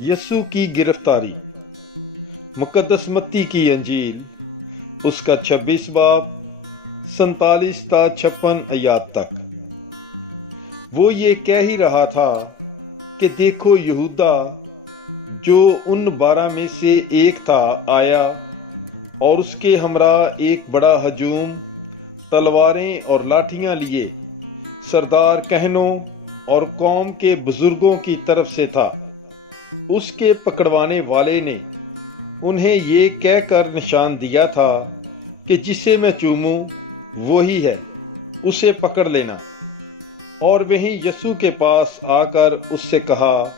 यसू की गिरफ्तारी। मुकद्दस मत्ती की अंजील उसका 26 बाब 47 ता 56 आयात तक। वो ये कह ही रहा था कि देखो यहूदा जो उन 12 में से एक था आया और उसके हमरा एक बड़ा हजूम तलवारें और लाठियां लिए सरदार कहनों और कौम के बुजुर्गों की तरफ से था। उसके पकड़वाने वाले ने उन्हें ये कहकर निशान दिया था कि जिसे मैं चूमूं वही है, उसे पकड़ लेना। और वहीं यसू के पास आकर उससे कहा,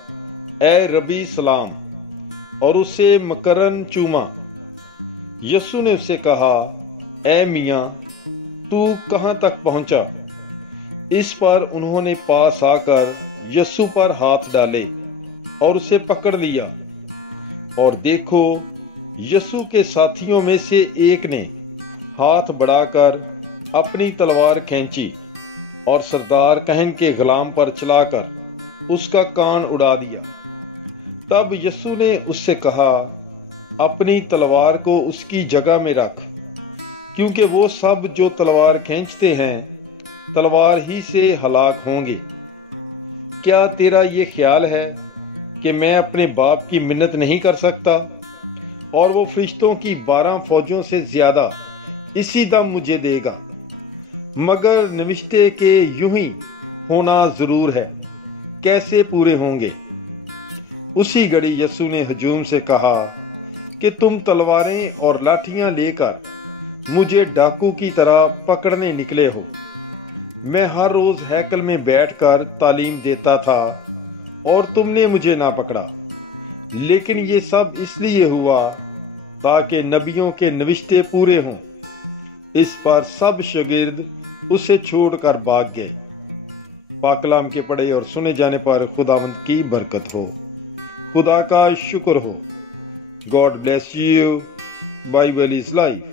ए रबी सलाम, और उसे मकरन चूमा। यसू ने उससे कहा, ए मियां, तू कहां तक पहुंचा? इस पर उन्होंने पास आकर यसू पर हाथ डाले और उसे पकड़ लिया। और देखो, यसू के साथियों में से एक ने हाथ बढ़ाकर अपनी तलवार खींची और सरदार कहन के गुलाम पर चलाकर उसका कान उड़ा दिया। तब यसू ने उससे कहा, अपनी तलवार को उसकी जगह में रख, क्योंकि वो सब जो तलवार खींचते हैं तलवार ही से हलाक होंगे। क्या तेरा ये ख्याल है कि मैं अपने बाप की मिन्नत नहीं कर सकता और वो फरिश्तों की 12 फौजों से ज्यादा इसी दम मुझे देगा? मगर नविश्ते के यूं ही होना जरूर है, कैसे पूरे होंगे? उसी घड़ी यसू ने हजूम से कहा कि तुम तलवारें और लाठियां लेकर मुझे डाकू की तरह पकड़ने निकले हो। मैं हर रोज हैकल में बैठकर तालीम देता था और तुमने मुझे ना पकड़ा। लेकिन ये सब इसलिए हुआ ताकि नबियों के नविश्ते पूरे हों। इस पर सब शागिर्द उसे छोड़कर भाग गए। पाकलाम के पढ़े और सुने जाने पर खुदावंद की बरकत हो। खुदा का शुक्र हो। God bless you. Bible is life.